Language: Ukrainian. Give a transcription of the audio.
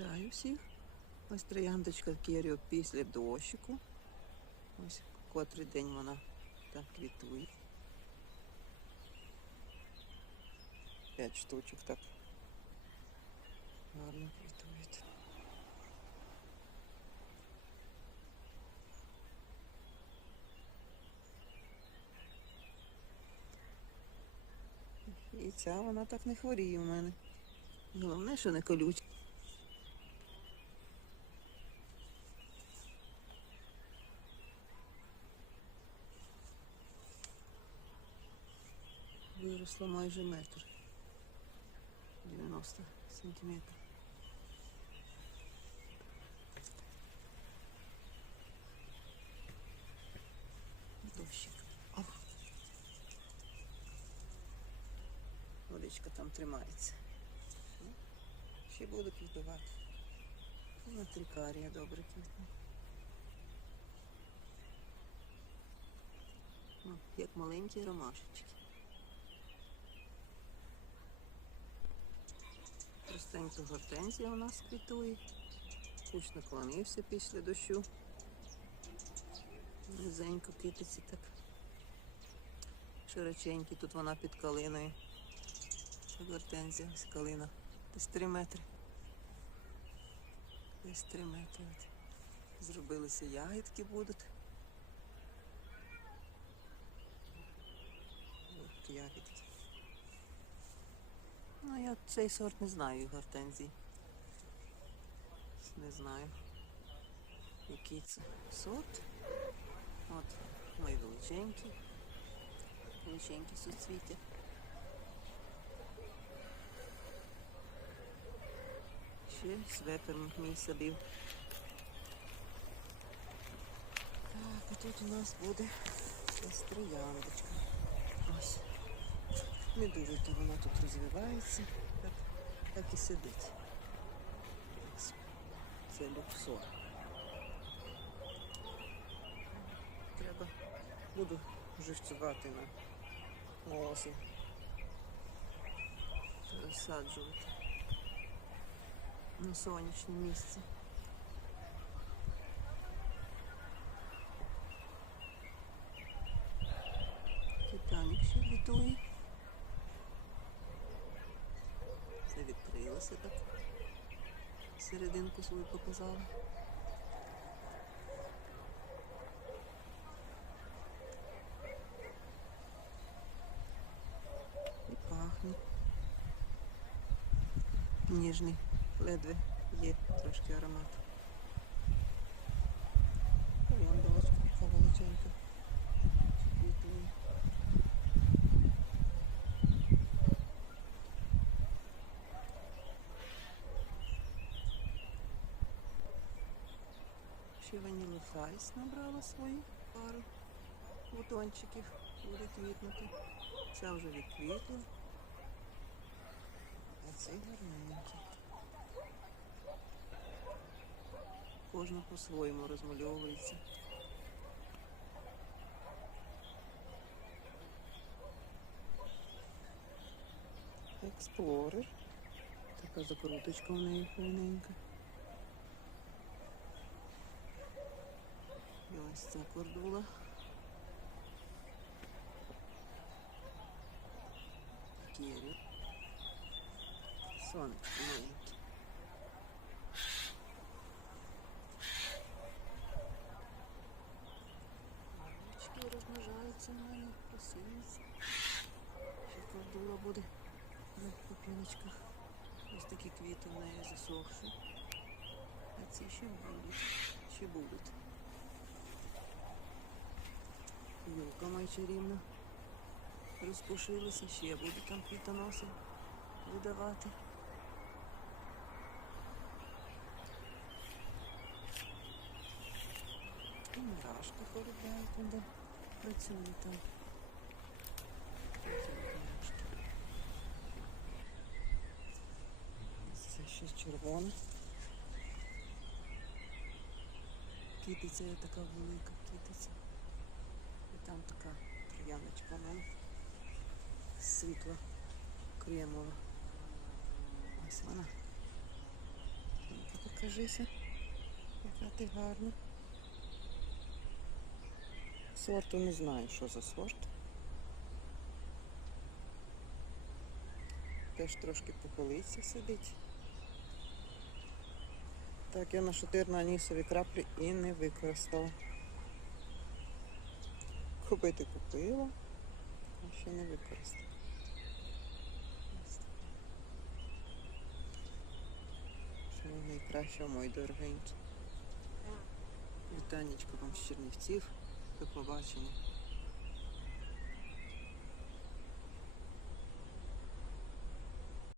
Вітаю всіх. Ось трояндочка Керіо після дощику. Ось котрий день вона так квітує. П'ять штучок так гарно квітують. І ця вона так не хворіє у мене. Головне, що не колюча. Виросла майже метр. 90 сантиметрів. Дощик. Водичка там тримається. Ну, Ще буду квітувати. На трикарія добре квітне. Ну, як маленькі ромашечки. Простенька гортензія у нас квітує. Куч наклонився після дощу. Низенько китиці так. Широченький, тут вона під калиною. Це гортензія, ось калина. Десь 3 метри. Десь 3 метри. Зробилися ягідки будуть. От ягідки. Ну, я цей сорт не знаю гортензій. Не знаю, який це сорт. От, мої величенькі. Величенькі суцвіття. Ще свепер мій садив. Так, а тут у нас буде ось. Ось. Не дуже то вона тут розвивається, так, і сидить. Це люксор. Треба буду живцювати на, осінь. Пересаджувати на сонячне місце. Титанік ще літує. Це відкрилося так. Серединку свою показала. І пахне. Ніжний, ледве є трошки аромат. Ландолочка така величенька. Квітує. Ще файс набрала свою пару бутончиків, буде квітнути. Ця вже відквітла. А цей гарненький. Кожна по-своєму розмальовується. Експлорер. Така закруточка в неї файненька. І ось ця кордула. Кірі. Сонечко маленьке. Мамочки розмножаються в мене. Ще кордула буде на купіночках. Ось такі квіти в неї засохші. А ці ще будуть. Ще будуть. Юлка моя чарівна розпушилася, ще буду там квітоноси видавати. І мурашка полюбляє, там де працює там. Це ще червона. Китиця така велика китиця. Там така трояночка в мене. Світла кремова. Ось вона. Покажися, яка ти гарна. Сорту не знаю, що за сорт. Теж трошки по полиці сидить. Так, я на шатирно анісові краплі і не використала. Купити купила, а ще не використала. Всього найкращого, мої дорогенькі. Вітанечко вам з Чернівців. До побачення.